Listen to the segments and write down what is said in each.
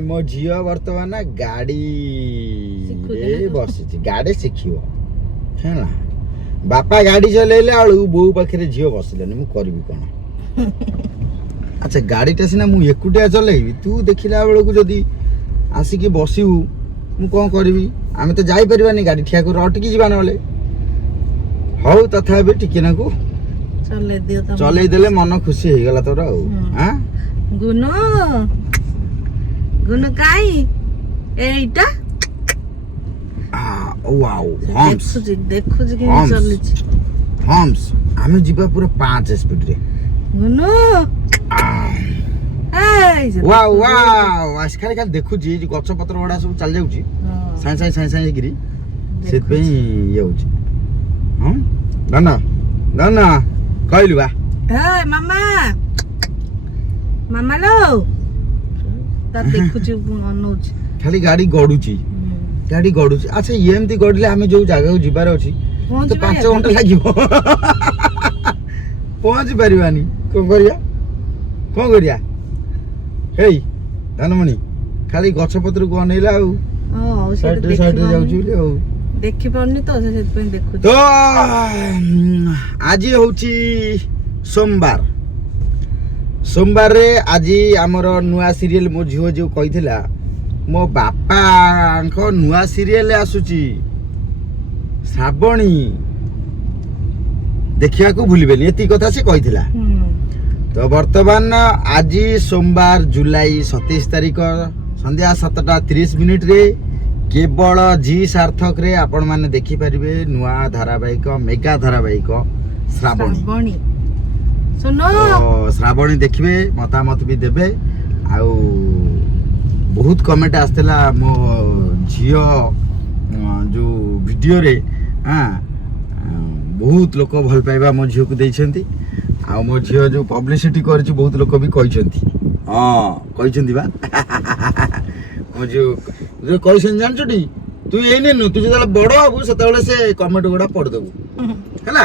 मो झील बर्तमान गाड़ी बस गाड़ी शिखिब है बापा गाड़ी चलेले आलू बो पाखे झील बसिलानी मु करबी कोन अच्छा गाड़ीटा सीना मु एकुटिया चलेबी तू देखिला बेलू जदि आसिकी बसिबू मु कौन करबी आमे तो जाई परिबानी गाड़ी ठिया कर अटकी जीवा नले हौ तथापि टिके नाकू चले देले मन खुशी हो गला तोरा हां गुनो गुनो काई एटा वाओ हम्स देखु कि चली हम्स आमे जीवा पूरा 5 स्पीड रे गुनो वाओ वाओ आज खाली खाली देखु जी गछ पत्र बडा सब चल जाउ छी साई साई गिरी से पे ये हो छी हम नाना नाना कहलु बा ए मामा मामा लो ता देखु छी अनु छी खाली गाड़ी गडु छी अच्छा ये एमती गडले आमे जो जगह को जिबार अछि तो 5 घंटा लागिवो पहुंच परिवानी कोन करिया हेई धनमणि खाली गछ पत्र को अनेला साइड रे जाउ छी ले देखि परनी तो से पे देखु तो आज होची सोमवार रे आज हमर नुआ सीरियल मो झियो जो कहिथिला मो बापा को नुआ सीरियल आसुची श्रावणी देखिया को भूलिबेनी एती कथा से कहिथिला तो वर्तमान आज सोमवार जुलाई 27 तारिख संध्या 7:30 रे केवल जी सार्थक रे आपण माने देखि परिबे नुआ धारावाहिक मेगा धारावाहिक श्रावणी सुनो श्रावणी देखिबे मतामत भी देबे आउ बहुत कमेंट आस्तेला मो झियो जो वीडियो रे हां बहुत लोक भल पाइबा मो झियो को दैछंती आ मो झियो जो पब्लिसिटी करछि बहुत लोक भी कहिसंती हां कहिसंती बा मो जो कहिसन जानछटी तू एने न तू जला बड़ हबु सेतबेले से कमेंट गुडा पढ देबु हैला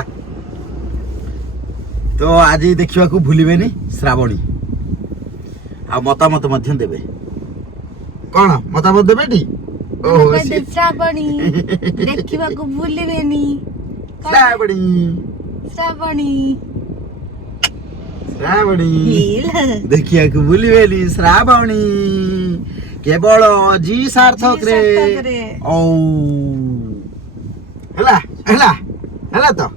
तो आज देखिबा को भूलिबेनी श्रावणी आ मतामत मध्य देबे कोन मतामत देबे टी ओहो श्रावणी देखिबा को भूलिबेनी श्रावणी देखिया को भूलिबेनी श्रावणी केवल जी सार्थक रे ओ हला तो